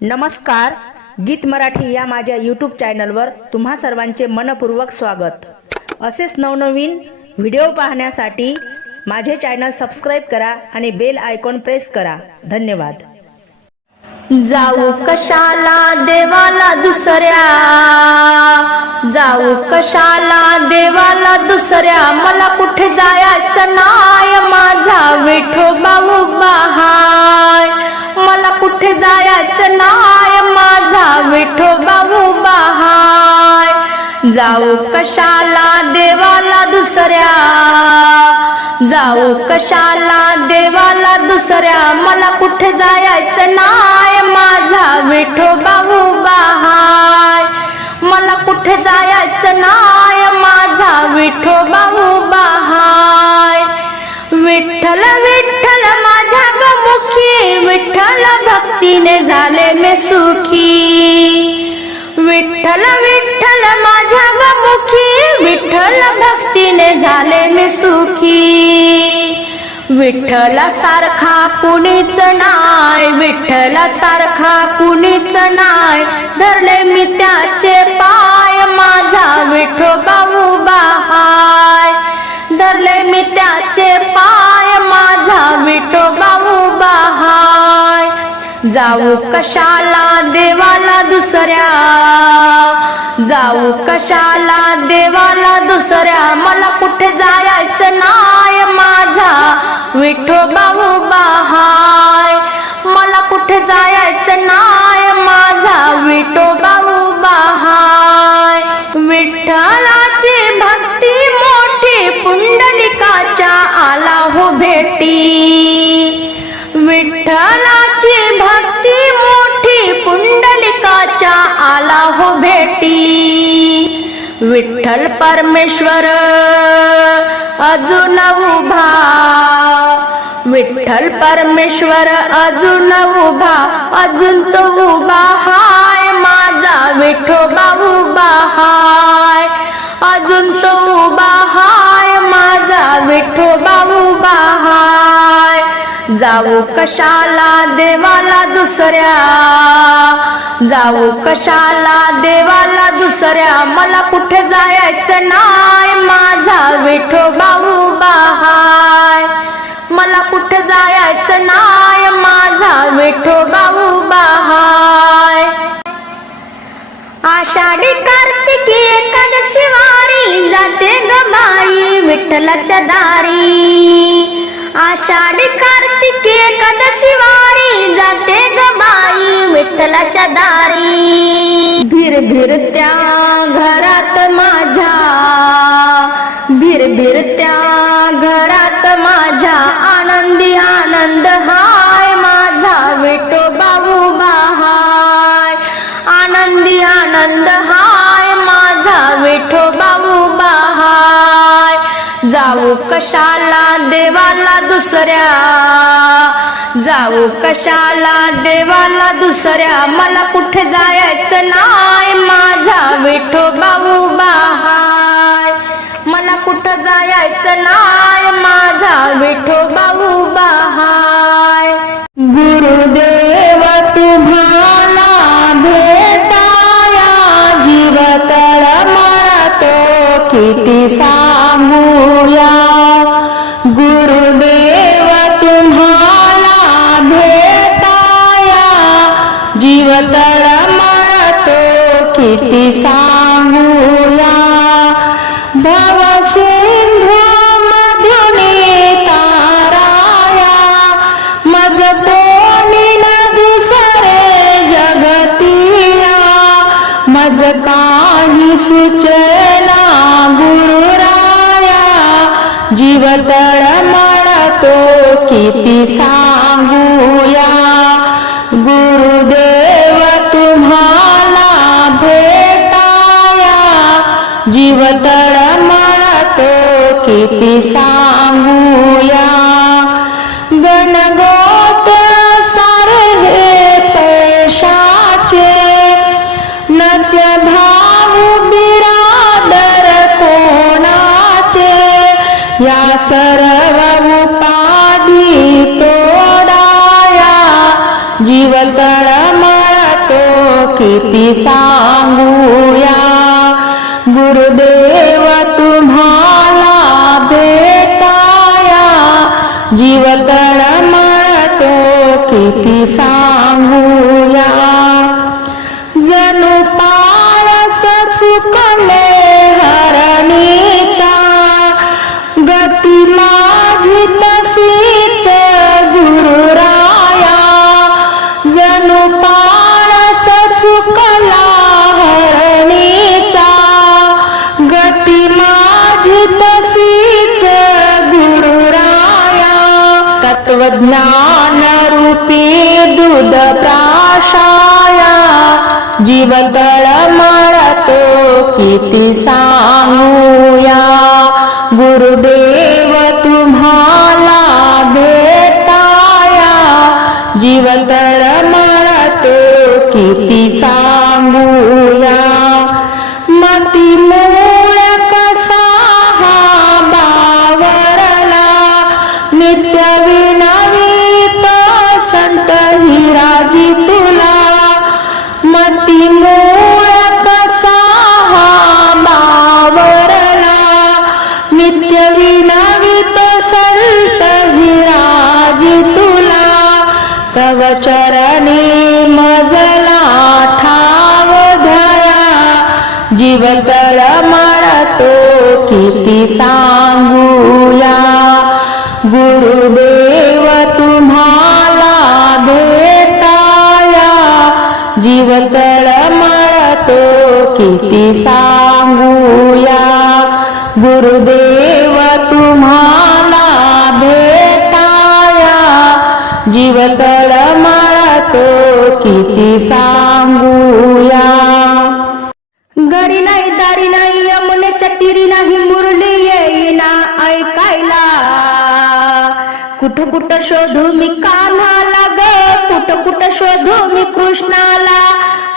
नमस्कार गीत मराठी या माझ्या यूट्यूब चॅनलवर तुम्हा सर्वांचे मनपूर्वक स्वागत. असेच नवनवीन व्हिडिओ पाहण्यासाठी माझे चॅनल सबस्क्राईब करा आणि बेल आयकॉन प्रेस करा. धन्यवाद. जाऊ कशाला देवाला दुसऱ्या? जाऊ कशाला देवाला दुसऱ्या? मला कुठे जायचं? नाय माझा विठोबा उभा बहाय. मला कुठे जायचं नाय माझा विठोबा उभा हाय जाऊ कशाला देवाला दुसऱ्या? जाऊ कशाला देवाला दुसऱ्या? मला कुठे जायचं नाय माझा विठोबा उभा हाय मला कुठे जायचं नाय माझा विठोबा उभा हाय विठ्ठल विठ्ठल विठ्ठल भक्तीने झाले मे सुखी. विठ्ठल विठ्ठल माझ्या गमुखी विठ्ठल भक्तीने झाले मी सुखी. विठ्ठला सारखा कुणीच नाय विठ्ठला सारखा कुणीच नाय धरले मी त्याचे पाय. माझा विठोबा बाबू हाय धरले मी त्याचे पाय. माझा विठोबा उभा हाय जाऊ कशाला देवाला दुसऱ्या? जाऊ कशाला देवाला दुसऱ्या? मला कुठे जायचं नाय माझा विठोबा उभा हाय मला कुठे जायचं नाय माझा विठोबा उभा हाय विठ्ठला पुंडलिकाच्या आला हो भेटी. विठ्ठल परमेश्वर अजून उभा. विठ्ठल परमेश्वर अजून उभा. अजून तो उभा हाय माझा विठोबा उभा हाय. अजून तो उभा हाय माझा विठोबा जाऊ कशाला देवाला दुसऱ्या? जाऊ कशाला देवाला दुसऱ्या? मला कुठे जायचं नाय? माझा विठो बाऊ बाहाय. मला कुठे जायचं नाय? माझा विठो बाऊ बाहाय. आषाढी कार्तिकी एकादशी वारी जाते ग बाई विठ्ठलाच्या दारी. आषाढी कार्तिक एकादशी वारी जाते ग बाई विठ्ठलाच्या दारी. भिर भिर त्या घरात माझ्या. भिर भिर त्या घरात माझ्या. आनंदी आनंद हाय माझा. विठोबा उभा हाय आनंदी आनंद कशाला देवाला दुसऱ्या? जाऊ कशाला देवाला दुसऱ्या? मला कुठे जायचं नाय माझा विठो उभा हाय मला कुठं जायचं नाय माझा विठो उभा हाय गुरुदेव मुया भवसिन्ध मधुनी ताराया मजतो न दुसरे जगतिया मजकाही सुचना गुरुराया जीव मरतो कि साहु जीव तळमळतो किती सांगूया. गणगोत सारे हे पैशाचे. नच भाऊ बिरादर कोणाचे? या सर्व उपाधी तोडाया. जीव तळमळ किती सांग किती सांगूया. जणू पारस चुकले हरणीचा गती माझी तसीच गुरुराया जणू पारस चुकला हरणीचा गती माझी तसीच गुरुराया तत्वज्ञान रूपी दूध प्राशाया. जीवतळ मरतो किती सांगूया. नित्य विनवीत संत विराज तुला. तवचरणी मजला ठाव धरा. जीव तळमळतो किती सांगूया. गुरुदेव तुम्हाला भेटाया. जीव तळमळतो किती सांगूया. गुरुदेव जीव तळमळतो किती सांगूया. घरी नाही दारी नाही यमुनेच्या चटिरी नाही मुरली येईना ऐकायला. कुठं कुठं शोधू मी कान्हाला ग कुठं कुठं शोधू मी कृष्णाला.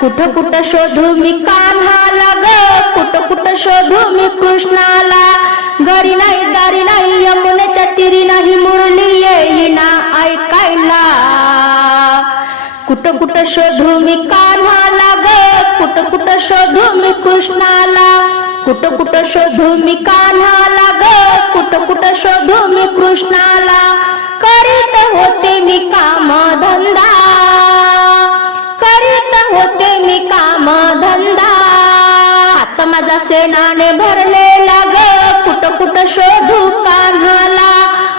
कुठं कुठं शोधू मी कान्हाला ग कुठं कुठं शोधू मी कृष्णाला घरी नाही दारी नाही यमुनेच्या तिरी नाही मुरली येईना ऐकायला कुठं कुठं शोधू मी कान्हाला ग कुठं कुठं शोधू मी कृष्णाला कुठं कुठं शोधू मी कान्हाला ग कुठं कुठं शोधू मी कृष्णाला करीत होते मी काम धंदा शेणाने भरलेला ग कुठं कुट शोधू कान्हाला.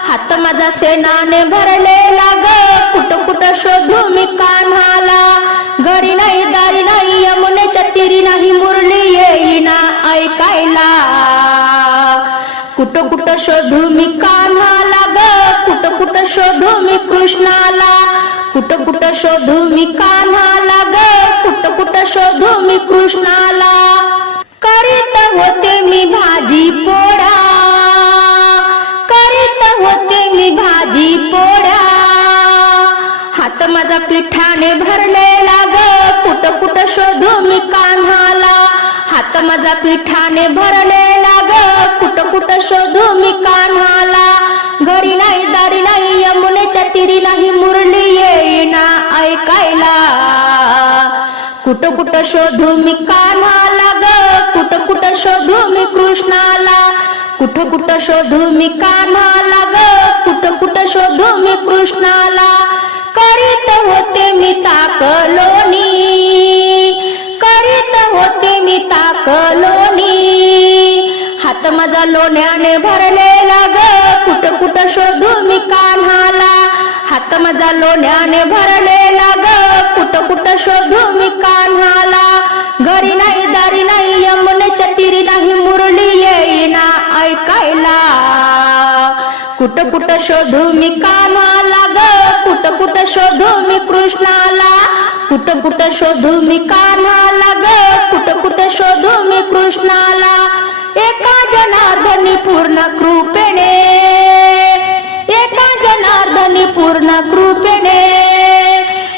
हात माझा शेणाने भरलेला ग कुट कुठं शोधू मी कान्हाला. घरी नाही दारी नाही यमुनेच्या तिरी नाही मुरली येईना ऐकायला. कुठं कुठं शोधू मी कान्हाला ग कुठं कुठं शोधू मी कृष्णाला. कुठं कुठं शोधू मी कान्हाला ग कुठं कुठं शोधू मी कृष्णाला. करीत होते मी भाजी पोळा. करीत होते मी भाजी पोळा. हात माझा पिठाने भरलेला ग कुठं कुठं शोधू मी कान्हाला हात माझा पिठाने भरलेला ग कुठं कुठं शोधू मी कान्हाला घरी नाही दारी नाही यमुनेच्या तिरी नाही मुरली येईना ऐकायला. कुठं कुठं शोधू मी कान्हाला ग कुठं कुठं शोधू मी कृष्णाला? कुठं कुठं शोधू मी कान्हाला ग? कुठं कुठं शोधू मी कृष्णाला? करीत होते मी ताकलोनी. करीत होते मी ताकलोनी. हात माझा लोण्याने भरलेला ग. कुठं कुठं शोधू मी कान्हाला? हात माझा लोण्याने भरलेला ग. कुठं कुठं शोधू मी कान मी कामाला ग. कुठं कुठं शोधू मी कृष्णाला. कुठं कुठं शोधू मी कान्हाला ग. कुठं कुठं शोधू मी कृष्णाला. एका जनार्दनी पूर्ण कृपेने. एका जनार्दनी पूर्ण कृपेने.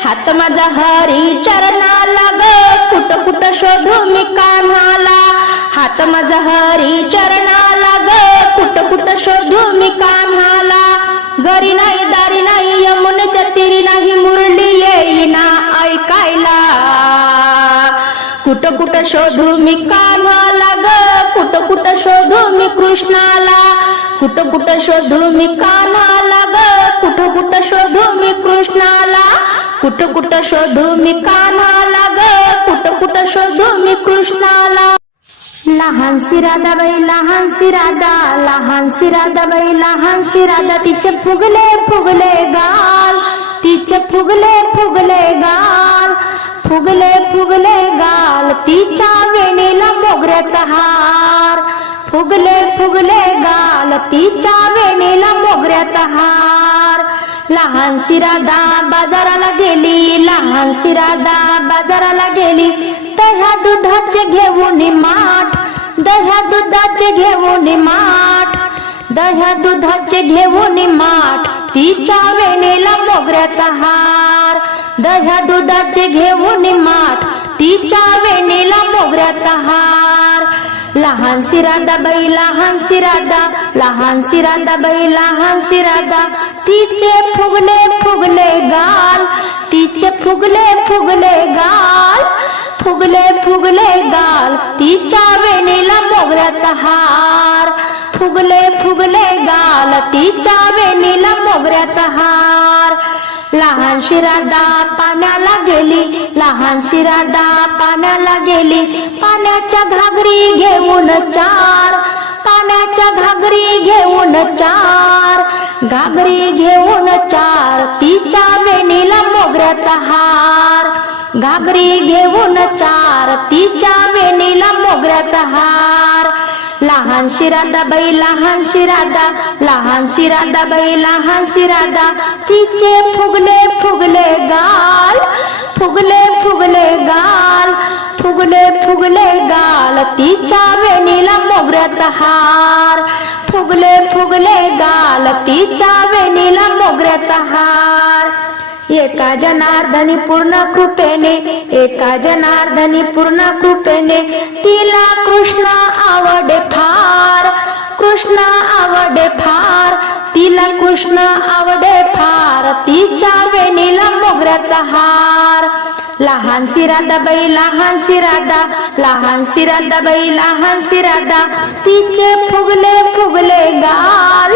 हात माझा हरी चरणाला ग. कुठं कुठं शोधू मी कान्हाला हात माझा हरी चरण घरी नाही दारी नाही यमुनेच्या तिरी नाही मुरली येईना ऐकायला. कुठं कुठं शोधू मी कान्हाला ग कुठं कुठं शोधू मी कृष्णाला. कुठं कुठं शोधू मी कान्हाला ग कुठं कुठं शोधू मी कृष्णाला. कुठं कुठं शोधू मी कान्हाला ग कुठं कुठं शोधू मी कृष्णाला. लहानशी राधाबाई लहानशी राधा लहानशी राधाबाई लहानशी राधा तिचे फुगले फुगले गाल. तिचे फुगले फुगले गाल. फुगले फुगले गाल. तिच्या वेणीला मोगऱ्याचा हार. फुगले फुगले गाल. तिच्या वेणीला मोगऱ्याचा हार. लहानशी राधा बाजाराला गेली लहानशी राधा बाजाराला गेली. दह्या दुधाचे घेऊन माठ दह्या दुधाचे घेऊन माठ दह्या दुधाचे घेऊन माठ. तिच्या वेणीला मोगऱ्याचा हार दह्या दुधाचे घेऊन माठ. तिच्या वेणीला मोगऱ्याचा हार लहान सिराधा बाई लहान लहानशी लहान लहानशी बाई लहान राधा तिचे फुगले फुगले गाल तिचे फुगले फुगले गाल फुगले फुगले गाल. तिच्या वेणीला मोगऱ्याचा हार फुगले फुगले गाल. तिच्या वेणीला मोगऱ्याचा हार लहान शिरादा पाण्याला गेली लहान शिरादा पाण्याला गेली. पाण्याच्या घागरी घेऊन चार पाण्याच्या घागरी घेऊन चार घागरी घेऊन चार. तिच्या वेणीला मोगऱ्याचा हार. घागरी घेऊन चार तिच्या वेणीला मोगऱ्याचा हार. लहान शिरादा बाई लहान शिरादा. लहान शिरादा बाई लहान शिरादा. तिचे फुगले फुगले गाल. फुगले फुगले गाल. फुगले फुगले गाल. तिच्या वेणीला मोगऱ्याचा हार. फुगले फुगले गाल. तिच्या वेणीला मोगऱ्याचा हार. एका जनार्दनी पूर्ण कृपेने एका जनार्दनी पूर्ण कृपेने तिला कृष्ण आवडे फार कृष्ण आवडे फार तिला कृष्ण आवडे फार तिच्या वेणीला मोगऱ्याचा हार. लहान राधाबाई लहान राधा लहान राधाबाई लहान राधा तिचे फुगले फुगले गाल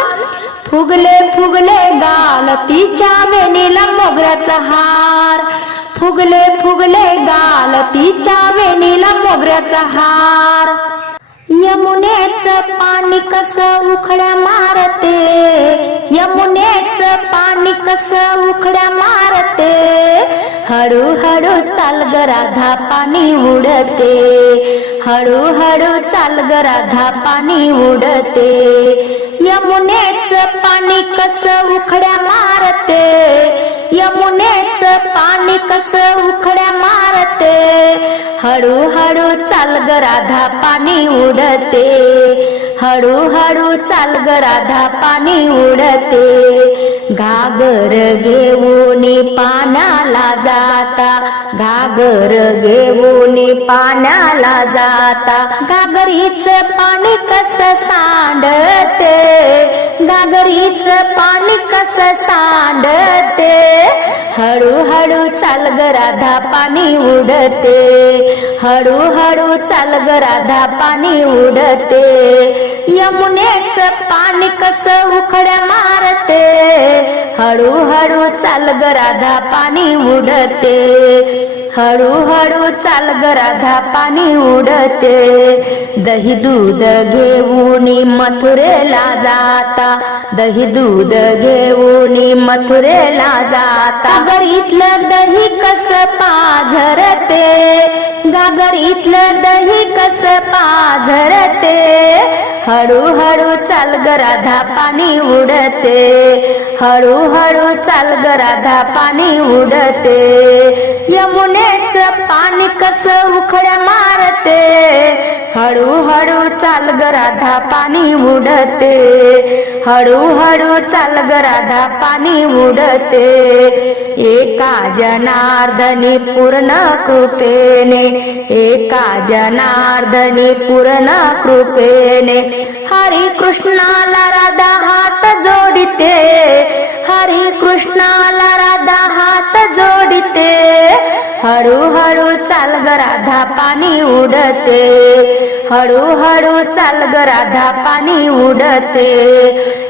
फुगले फुगले गाल. तिच्या वेणीला मोगऱ्याचा हार. फुगले फुगले गाल. तिच्या वेणीला मोगऱ्याचा हार. यमुनेच पाणी कस उखड्या मारते? यमुनेच पाणी कस उखड्या मारते? हळूहळू चाल ग राधा पाणी उडते. हळूहळू चाल ग राधा पाणी उडते. यमुनेच पाणी कस उखड्या मारते? यमुनेच पाणी कस उखड्या मारते. हळूहळू चाल ग राधा पाणी उडते. हळूहळू चाल ग राधा पाणी उडते. घागर घेऊन पाण्याला जाता. घागर घेऊन पाण्याला जाता. घागरीच पाणी कस सांडते? घागरीच पाणी कस सांडते? हळूहळू चाल ग राधा पाणी उडते. हळूहळू चाल ग राधा पाणी उडते. यमुनेच पाणी कस उखड्या मार चाल गराधा राधा पाणी उडते. हळूहळू चाल ग राधा पाणी उडते. दही दूध घेऊन मथुरेला जाता. दही दूध घेऊन मथुरेला जाता. गागरीतलं दही कस पाझरते? गागरीतलं दही कस पाझरते? हळूहळू चाल ग राधा पाणी उडते. हळूहळू चाल ग राधा पाणी उडते. यमुनेच पाणी कस उखड्या मारते. हळूहळू चाल ग राधा पाणी उडते. हळूहळू चाल ग राधा पाणी उडते. एका जनार्दनी पूर्ण कृपेने एका जनार्दनी पूर्ण कृपेने. हरी कृष्णाला राधा हात जोडिते. हरी कृष्णाला राधा हात जोडिते. हळूहळू चाल ग राधा पाणी उडते. हळूहळू चाल ग राधा पाणी उडते.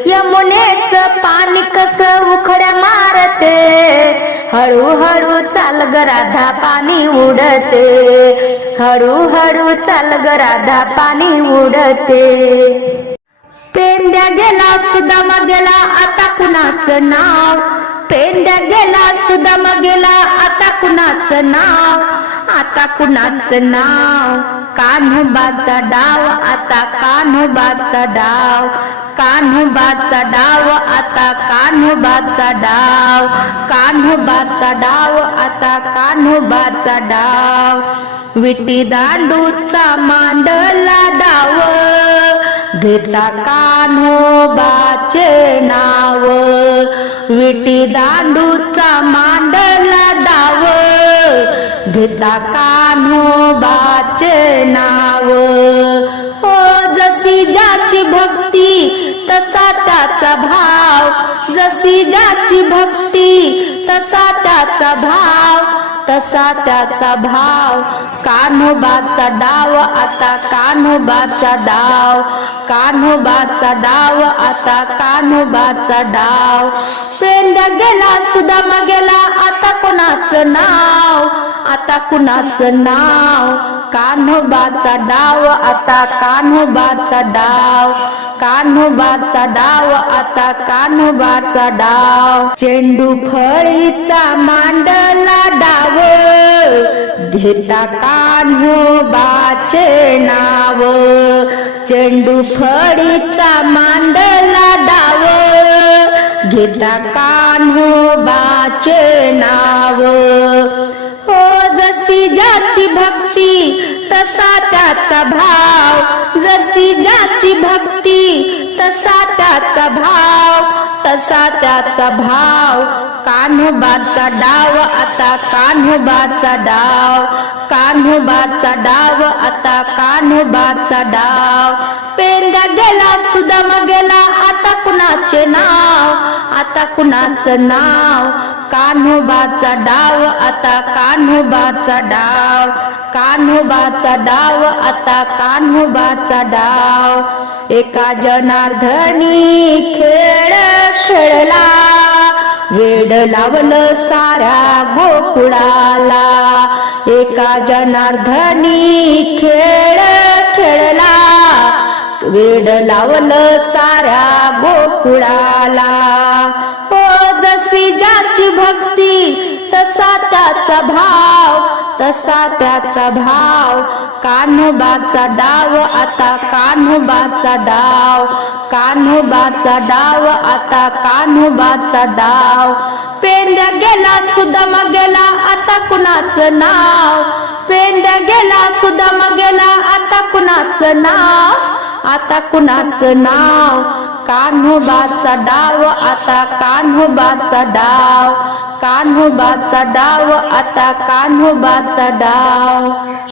यमुनेच पाणी कस उखड्या मारते. हळूहळू चाल ग राधा पाणी उडते. हळूहळू चाल ग राधा पाणी उडते. पेंड्या गेला सुदामा गेला आता कुणाचं नाव? पेंड्या गेला सुदामा गेला आता कुणाचं नाव? आता कुणाचं नाव? कान्होबाचा डाव आता कान्होबाचा डाव. कान्होबाचा डाव आता कान्होबाचा डाव. कान्होबाचा डाव आता कान्होबाचा डाव. विटी दांडूचा मांडला डाव. घेता कान्होबाचे नाव विटी दांडूचा मांडला दाव. घेता कान्होबाचे नाव. ओ जशी ज्याची भक्ती तसा त्याचा भाव. जशी ज्याची भक्ती तसा त्याचा भाव. तसा त्याचा भाव. कान्होबाचा डाव आता कान्होबाचा डाव कान्होबाचा डाव आता कान्होबाचा डाव. पेंड्या गेला सुदामा गेला आता कोणाचं नाव? आता कुणाचं नाव? कान्होबाचा डाव आता कान्होबाचा डाव. कान्होबाचा डाव आता कान्होबाचा डाव. चेंडू फळीचा मांडला डाव. घेता कान्होबाचे नाव. चेंडू फळीचा मांडला डाव. घेता कान्होबाचे नाव. हो जशी ज्याची भक्ती तसा त्याचा भाव. जशी ज्याची भक्ती तसा त्याचा भाव. तसा त्याचा भाव. कान्होबाचा डाव आता कान्होबाचा डाव. कान्होबाचा डाव आता कान्होबाचा डाव. पेंड्या गेला सुदामा गेला आता आता कुणाचं नाव? कान्होबाचा डाव आता कान्होबाचा डाव. कान्होबाचा डाव आता कान्होबाचा डाव. एका जनार्दनी खेळ खेळला. वेड लावलं साऱ्या गोकुळाला. एका जनार्दनी खेळ खेळला. वेड लावलं साऱ्या गोकुळाला. हो जशी ज्याची भक्ती तसा त्याचा भाव तसा त्याचा भाव. कान्होबाचा डाव आता कान्होबाचा डाव. कान्होबाचा डाव आता कान्होबाचा डाव. पेंड्या गेला सुदामा गेला आता कुणाचं नाव? पेंड्या गेला सुदामा गेला आता कुणाचं नाव? आता कुणाचं नाव? कान्होबाचा डाव आता कान्होबाचा डाव. कान्होबाचा डाव आता कान्होबाचा डाव.